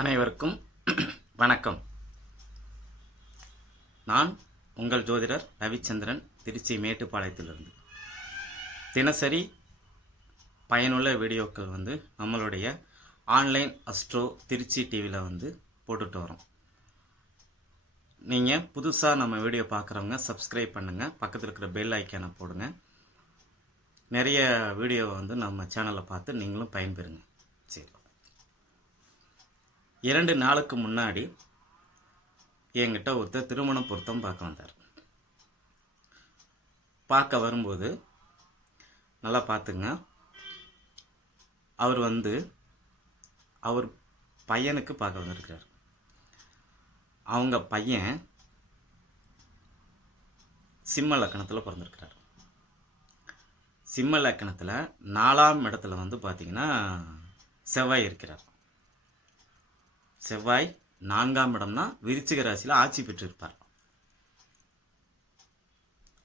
அனைவருக்கும் வணக்கம். நான் உங்கள் ஜோதிடர் ரவிச்சந்திரன் திருச்சி மேட்டுப்பாளையத்திலிருந்து. தினசரி பயனுள்ள வீடியோக்கள் வந்து நம்மளுடைய ஆன்லைன் அஸ்ட்ரோ திருச்சி டிவியில் வந்து போட்டுட்டு வரோம். நீங்கள் புதுசாக நம்ம வீடியோ பார்க்குறவங்க சப்ஸ்கிரைப் பண்ணுங்கள் பக்கத்தில் இருக்கிற பெல் ஐக்கானை போடுங்க. நிறைய வீடியோவை வந்து நம்ம சேனலில் பார்த்து நீங்களும் பயன்பெறுங்க. இரண்டு நாளுக்கு முன்னாடி என்கிட்ட ஒருத்தர் திருமண பொருத்தம் பார்க்க வந்தார். பார்க்க வரும்போது நல்லா பார்த்துங்க. அவர் வந்து அவர் பையனுக்கு பார்க்க வந்திருக்கார் அவங்க பையன் சிம்ம லக்கணத்தில் பிறந்திருக்கிறார். சிம்ம லக்கணத்தில் நாலாம் இடத்துல வந்து பார்த்திங்கன்னா செவ்வாய் இருக்கிறார். செவ்வாய் நான்காம் இடம்னா விருச்சிக ராசியில் ஆட்சி பெற்றிருப்பார்.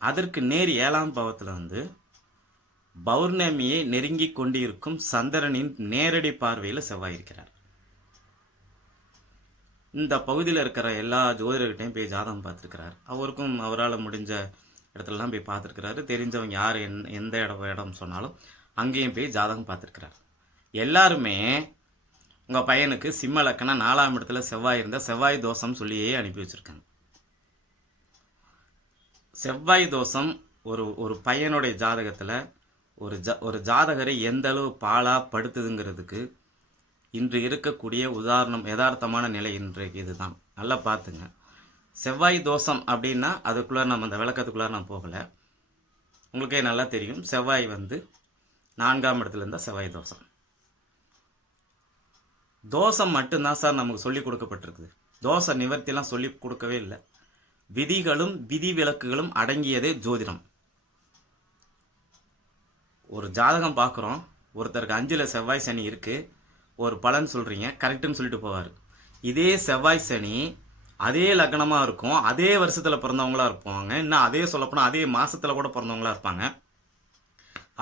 அதற்கு நேர் ஏழாம் பாவத்தில் வந்து பௌர்ணமியை நெருங்கி கொண்டிருக்கும் சந்திரனின் நேரடி பார்வையில் செவ்வாய் இருக்கிறார். இந்த பகுதியில் இருக்கிற எல்லா ஜோதிடர்கிட்டையும் போய் ஜாதகம் பார்த்துருக்கிறார். அவருக்கும் அவரால் முடிஞ்ச இடத்துலலாம் போய் பார்த்துருக்கிறாரு. தெரிஞ்சவங்க யார் எந் எந்த இடம் இடம் சொன்னாலும் அங்கேயும் போய் ஜாதகம் பார்த்துருக்கிறார். எல்லாருமே உங்கள் பையனுக்கு சிம்ம லக்கணம் நாலாம் இடத்துல செவ்வாய் இருந்தால் செவ்வாய் தோஷம் சொல்லியே அனுப்பி வச்சுருக்காங்க. செவ்வாய் தோஷம் ஒரு ஒரு பையனுடைய ஜாதகத்தில் ஒரு ஜா ஒரு ஜாதகரை எந்த அளவு பாலாக படுத்துதுங்கிறதுக்கு இன்று இருக்கக்கூடிய உதாரணம் யதார்த்தமான நிலை இன்றைக்கு இதுதான். நல்லா பார்த்துங்க செவ்வாய் தோஷம் அப்படின்னா அதுக்குள்ளே நம்ம அந்த விளக்கத்துக்குள்ளே நான் போகலை. உங்களுக்கே நல்லா தெரியும். செவ்வாய் வந்து நான்காம் இடத்துல இருந்தால் செவ்வாய் தோஷம். தோசை மட்டும்தான் சார் நமக்கு சொல்லி கொடுக்கப்பட்டிருக்குது. தோசை நிவர்த்திலாம் சொல்லி கொடுக்கவே இல்லை. விதிகளும் விதி விலக்குகளும் அடங்கியதே ஜோதிடம். ஒரு ஜாதகம் பார்க்குறோம். ஒருத்தருக்கு அஞ்சில் செவ்வாய் சனி இருக்குது ஒரு பலன் சொல்கிறீங்க கரெக்டுன்னு சொல்லிட்டு போவார். இதே செவ்வாய் சனி அதே லக்னமாக இருக்கும். அதே வருஷத்தில் பிறந்தவங்களா இருப்பாங்க. இன்னும் அதே சொல்லப்போனால் அதே மாதத்தில் கூட பிறந்தவங்களா இருப்பாங்க.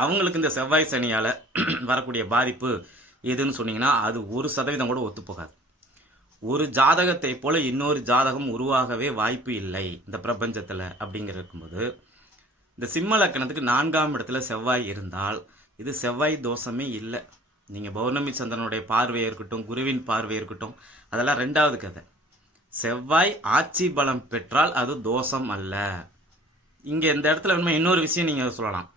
அவங்களுக்கு இந்த செவ்வாய் சனியால் வரக்கூடிய பாதிப்பு எதுன்னு சொன்னீங்கன்னா அது ஒரு சதவீதம் கூட ஒத்துப்போகாது ஒரு ஜாதகத்தை போல இன்னொரு ஜாதகம் உருவாகவே வாய்ப்பு இல்லை இந்த பிரபஞ்சத்தில் அப்படிங்கிற இருக்கும்போது இந்த சிம்ம லக்கணத்துக்கு நான்காம் இடத்துல செவ்வாய் இருந்தால் இது செவ்வாய் தோஷமே இல்லை. நீங்கள் பௌர்ணமி சந்திரனுடைய பார்வையாக இருக்கட்டும் குருவின் பார்வை இருக்கட்டும் அதெல்லாம் ரெண்டாவது கதை. செவ்வாய் ஆட்சி பலம் பெற்றால் அது தோஷம் அல்ல. இங்கே இந்த இடத்துல உண்மை இன்னொரு விஷயம் நீங்கள் சொல்லலாம்.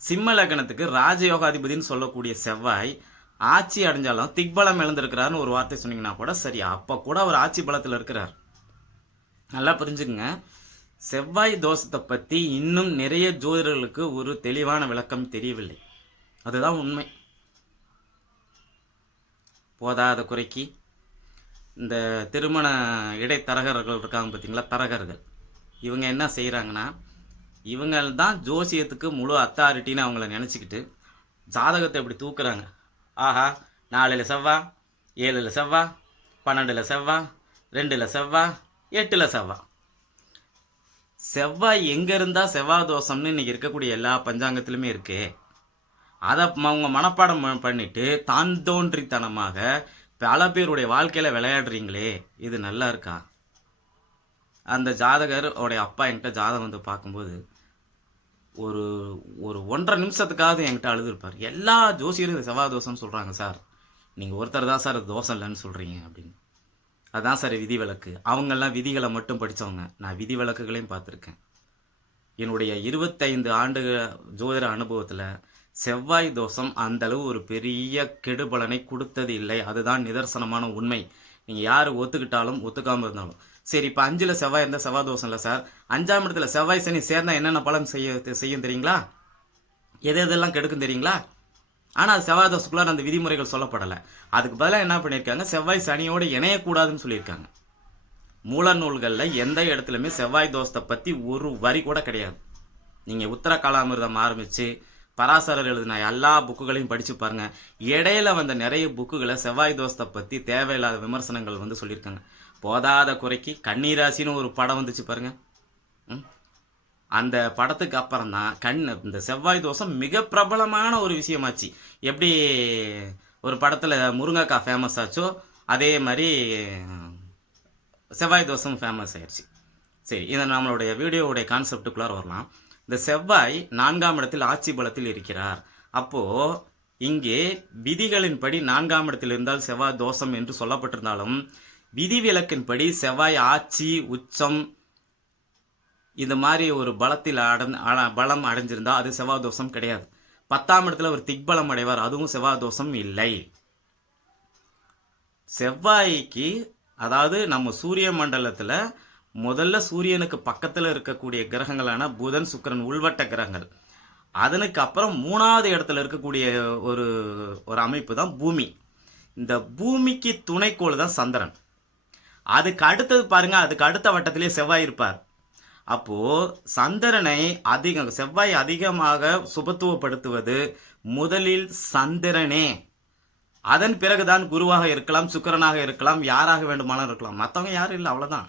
சிம்ம லக்னத்துக்கு ராஜயோகாதிபதினு சொல்லக்கூடிய செவ்வாய் ஆட்சி அடைஞ்சாலும் திக்பலம் இழந்திருக்கிறாருன்னு ஒரு வார்த்தை சொன்னீங்கன்னா கூட சரி அப்போ கூட அவர் ஆட்சி பலத்தில் இருக்கிறார். நல்லா புரிஞ்சுக்குங்க. செவ்வாய் தோஷத்தை பற்றி இன்னும் நிறைய ஜோதிடர்களுக்கு ஒரு தெளிவான விளக்கம் தெரியவில்லை. அதுதான் உண்மை. போதாத குறைக்கு இந்த திருமண இடைத்தரகர்கள் இருக்காங்க பார்த்தீங்களா தரகர்கள். இவங்க என்ன செய்கிறாங்கன்னா இவங்க தான் ஜோசியத்துக்கு முழு அத்தாரிட்டின்னு அவங்கள நினச்சிக்கிட்டு ஜாதகத்தை இப்படி தூக்குறாங்க. ஆஹா நாலில் செவ்வா ஏழில் செவ்வா பன்னெண்டில் செவ்வா ரெண்டில் செவ்வா எட்டில் செவ்வா. செவ்வாய் எங்கே இருந்தால் செவ்வாய் தோஷம்னு இன்றைக்கி இருக்கக்கூடிய எல்லா பஞ்சாங்கத்திலுமே இருக்கு. அதை அவங்க மனப்பாடம் பண்ணிவிட்டு பண்ணிட்டு தான் தோன்றித்தனமாக பல பேருடைய வாழ்க்கையில் விளையாடுறீங்களே இது நல்லா இருக்கா? அந்த ஜாதகர் உடைய அப்பா என்கிட்ட ஜாதகம் வந்து பார்க்கும்போது ஒரு ஒரு ஒன்றரை நிமிஷத்துக்காவது என்கிட்ட அழுதுருப்பார். எல்லா ஜோசியரும் இது செவ்வாய் தோசைன்னு சொல்கிறாங்க சார். நீங்கள் ஒருத்தர் தான் சார் தோசை தோஷம் இல்லைன்னு சொல்கிறீங்க அப்படின்னு. அதான் சார் விதி விளக்கு அவங்கெல்லாம் விதிகளை மட்டும் படித்தவங்க நான் விதி விளக்குகளையும் பார்த்துருக்கேன். என்னுடைய இருபத்தைந்து ஆண்டு ஜோதிட அனுபவத்தில் செவ்வாய் தோஷம் அந்த அளவு ஒரு பெரிய கெடுபலனை கொடுத்தது இல்லை. அதுதான் நிதர்சனமான உண்மை. நீங்கள் யார் ஒத்துக்கிட்டாலும் ஒத்துக்காமல் இருந்தாலும். சரி இப்போ அஞ்சில் செவ்வாய் இருந்தால் செவ்வாய் தோஷம் இல்லை சார். அஞ்சாம் இடத்துல செவ்வாய் சனி சேர்ந்தால் என்னென்ன பலம் செய்ய செய்யும் தெரியுங்களா? எது எதெல்லாம் கெடுக்கும் தெரியுங்களா? ஆனால் அது செவ்வாய் தோசைக்குள்ளார அந்த விதிமுறைகள் சொல்லப்படலை. அதுக்கு பதிலாக என்ன பண்ணியிருக்காங்க செவ்வாய் சனியோடு இணையக்கூடாதுன்னு சொல்லியிருக்காங்க. மூல நூல்களில் எந்த இடத்துலையுமே செவ்வாய் தோஷத்தை பற்றி ஒரு வரி கூட கிடையாது. நீங்கள் உத்தர காலாமிர்தம் ஆரம்பித்து பராசரர் எழுதின எல்லா புக்குகளையும் படித்து பாருங்கள் இடையில வந்த நிறைய புக்குகளை செவ்வாய் தோஷத்தை பற்றி தேவையில்லாத விமர்சனங்கள் வந்து சொல்லியிருக்காங்க. போதாத குறைக்கு கண்ணீராசின்னு ஒரு படம் வந்துச்சு பாருங்க. ம்? அந்த படத்துக்கு அப்புறம் தான் கண் இந்த செவ்வாய் தோசம் மிக பிரபலமான ஒரு விஷயமாச்சு. எப்படி ஒரு படத்தில் முருங்கைக்காய் ஃபேமஸ் ஆச்சோ அதே மாதிரி செவ்வாய் தோசம் ஃபேமஸ் ஆயிடுச்சு. சரி இதை நம்மளுடைய வீடியோவுடைய கான்செப்டுக்குள்ளார வரலாம். இந்த செவ்வாய் நான்காம் இடத்தில் ஆட்சி பலத்தில் இருக்கிறார். அப்போது இங்கே விதிகளின்படி நான்காம் இடத்தில் இருந்தால் செவ்வாய் தோஷம் என்று சொல்லப்பட்டிருந்தாலும் விதிவிலக்கின்படி செவ்வாய் ஆட்சி உச்சம் இந்த மாதிரி ஒரு பலத்தில் அடன் பலம் அடைஞ்சிருந்தால் அது செவ்வாய் தோஷம் கிடையாது. பத்தாம் இடத்துல ஒரு திக்பலம் அடைவார் அதுவும் செவ்வாய் தோஷம் இல்லை. செவ்வாய்க்கு அதாவது நம்ம சூரிய மண்டலத்தில் முதல்ல சூரியனுக்கு பக்கத்தில் இருக்கக்கூடிய கிரகங்களான புதன் சுக்கிரன் உள்வட்ட கிரகங்கள். அதனுக்கு அப்புறம் மூணாவது இடத்துல இருக்கக்கூடிய ஒரு ஒரு அமைப்பு தான் பூமி. இந்த பூமிக்கு துணைக்கோள் தான் சந்திரன். அதுக்கு அடுத்தது பாருங்க அதுக்கு அடுத்த வட்டத்திலே செவ்வாய் இருப்பார். அப்போ சந்திரனை அதிகம் செவ்வாய் அதிகமாக சுபத்துவப்படுத்துவது முதலில் சந்திரனே. அதன் பிறகுதான் குருவாக இருக்கலாம் சுக்கிரனாக இருக்கலாம் யாராக வேண்டுமானாலும் இருக்கலாம். மற்றவங்க யாரும் இல்லை அவ்வளோதான்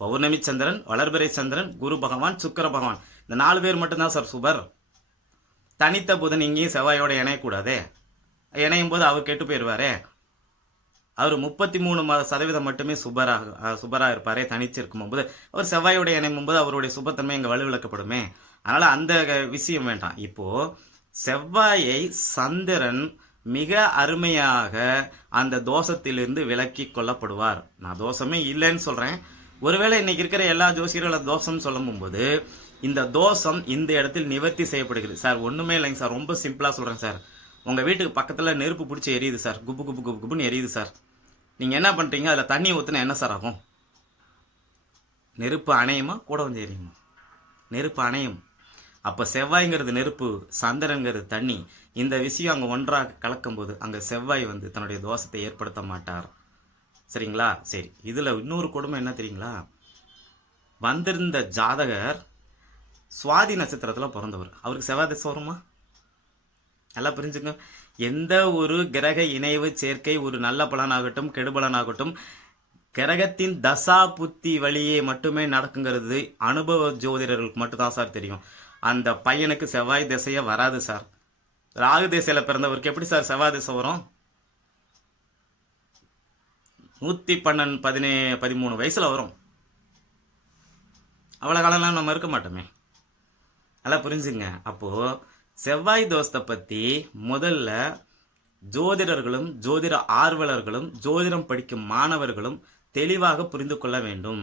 பௌர்ணமி சந்திரன் வளர்பிறை சந்திரன் குரு பகவான் சுக்கிர பகவான். இந்த நாலு பேர் மட்டும்தான் சார் சுபர். தனித்த புதன் இங்கேயும் செவ்வாயோட இணையக்கூடாதே. இணையும் போது அவர் கெட்டு போயிடுவாரே அவர் முப்பத்தி மூணு மாத சதவீதம் மட்டுமே சுபராக சுபராக இருப்பாரே தனிச்சு இருக்கும்போது அவர் செவ்வாயோட இணையும் போது அவருடைய சுபத்தன்மை இங்கே வலுவிழக்கப்படுமே. அதனால் அந்த விஷயம் வேண்டாம். இப்போது செவ்வாயை சந்திரன் மிக அருமையாக அந்த தோஷத்திலிருந்து விலக்கி கொள்ளப்படுவார். நான் தோஷமே இல்லைன்னு சொல்கிறேன் ஒருவேளை இன்னைக்கு இருக்கிற எல்லா ஜோசியர்களும் தோஷம்னு சொல்லும்போது இந்த தோஷம் இந்த இடத்தில் நிவர்த்தி செய்யப்படுகிறது. சார் ஒன்றுமே இல்லைங்க சார். ரொம்ப சிம்பிளாக சொல்கிறேன் சார். உங்கள் வீட்டுக்கு பக்கத்தில் நெருப்பு பிடிச்சி எரியுது சார். குப்பு குப்பு குப்பு குப்புன்னு எரியுது சார். நீங்கள் என்ன பண்ணுறீங்க அதில் தண்ணி ஊற்றினா என்ன சார் ஆகும்? நெருப்பு அணையுமா? கூட வந்து எரியுமா? நெருப்பு அணையும். அப்போ செவ்வாய்ங்கிறது நெருப்பு சந்திரங்கிறது தண்ணி. இந்த விஷயம் அங்கே ஒன்றாக கலக்கும்போது அங்கே செவ்வாய் வந்து தன்னுடைய தோஷத்தை ஏற்படுத்த மாட்டார். சரிங்களா? சரி. இதில் இன்னொரு கொடுமை என்ன தெரியுங்களா? வந்திருந்த ஜாதகர் சுவாதி நட்சத்திரத்தில் பிறந்தவர். அவருக்கு செவ்வாய் திசை வருமா? நல்லா புரிஞ்சுங்க. எந்த ஒரு கிரக இணைவு சேர்க்கை ஒரு நல்ல பலனாகட்டும் கெடுபலனாகட்டும் கிரகத்தின் தசா புத்தி வழியே மட்டுமே நடக்குங்கிறது அனுபவ ஜோதிடர்களுக்கு மட்டும்தான் சார் தெரியும். அந்த பையனுக்கு செவ்வாய் திசையே வராது சார். ராகு திசையில் பிறந்தவருக்கு எப்படி சார் செவ்வாய் திசை வரும்? நூற்றி பன்னெண்டு பதினே பதிமூணு வயசில் வரும். அவ்வளோ காலம்லாம் நம்ம இருக்க மாட்டோமே. நல்லா புரிஞ்சுங்க. அப்போது செவ்வாய் தோஷத்தை பற்றி முதல்ல ஜோதிடர்களும் ஜோதிட ஆர்வலர்களும் ஜோதிடம் படிக்கும் மாணவர்களும் தெளிவாக புரிந்து கொள்ள வேண்டும்.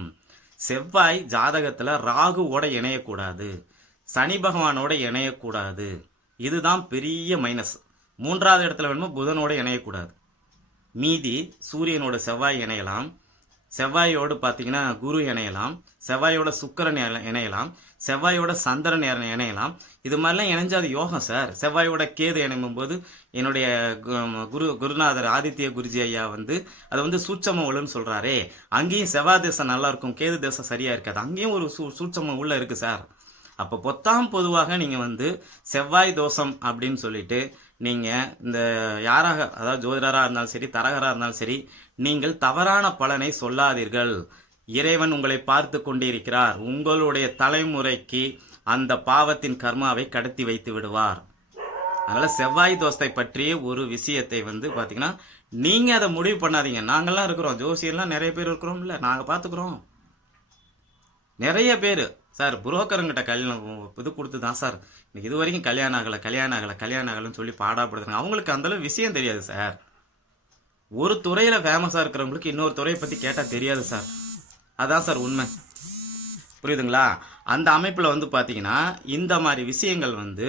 செவ்வாய் ஜாதகத்தில் ராகுவோட இணையக்கூடாது. சனி பகவானோட இணையக்கூடாது. இதுதான் பெரிய மைனஸ் மூன்றாவது இடத்துல வேணுமோ புதனோட இணையக்கூடாது. மீதி சூரியனோட செவ்வாய் இணையலாம். செவ்வாயோடு பார்த்தீங்கன்னா குரு இணையலாம் செவ்வாயோட சுக்கரன் இணையலாம் செவ்வாயோட சந்திரன் இணை- இணையலாம். இது மாதிரிலாம் இணைஞ்சா அது யோகம் சார். செவ்வாயோட கேது இணையும் போது என்னுடைய கு- குரு குருநாதர் ஆதித்ய குருஜி ஐயா வந்து அதை வந்து சூட்சம ஒழுன்னு சொல்கிறாரே அங்கேயும் செவ்வாய் தேசம் நல்லா இருக்கும் கேது தேசம் சரியாக இருக்காது. அங்கேயும் ஒரு சூ சூட்சம உள்ள இருக்குது சார். அப்போ பொத்தாம் பொதுவாக நீங்கள் வந்து செவ்வாய் தோஷம் அப்படின்னு சொல்லிட்டு நீங்கள் இந்த யாராக அதாவது ஜோதிடராக இருந்தாலும் சரி தரகராக இருந்தாலும் சரி நீங்கள் தவறான பலனை சொல்லாதீர்கள். இறைவன் உங்களை பார்த்து கொண்டிருக்கிறார். உங்களுடைய தலைமுறைக்கு அந்த பாவத்தின் கர்மாவை கடத்தி வைத்து விடுவார். அதனால் செவ்வாய் தோஷத்தை பற்றிய ஒரு விஷயத்தை வந்து பார்த்தீங்கன்னா நீங்கள் அதை முடிவு பண்ணாதீங்க. நாங்கள்லாம் இருக்கிறோம். ஜோசியெல்லாம் நிறைய பேர் இருக்கிறோம் இல்லை நாங்கள் பார்த்துக்குறோம் நிறைய பேர். சார் புரோக்கருங்கிட்ட கல்யாணம் இது கொடுத்து தான் சார். எனக்கு இது வரைக்கும் கல்யாணம் ஆகலை கல்யாணம் ஆகலை கல்யாணம் ஆகலைன்னு சொல்லி பாடாப்படுத்துறாங்க அவங்களுக்கு அந்தளவு விஷயம் தெரியாது சார். ஒரு துறையில் ஃபேமஸாக இருக்கிறவங்களுக்கு இன்னொரு துறையை பற்றி கேட்டால் தெரியாது சார். அதான் சார் உண்மை. புரியுதுங்களா? அந்த அமைப்பில் வந்து பார்த்தீங்கன்னா இந்த மாதிரி விஷயங்கள் வந்து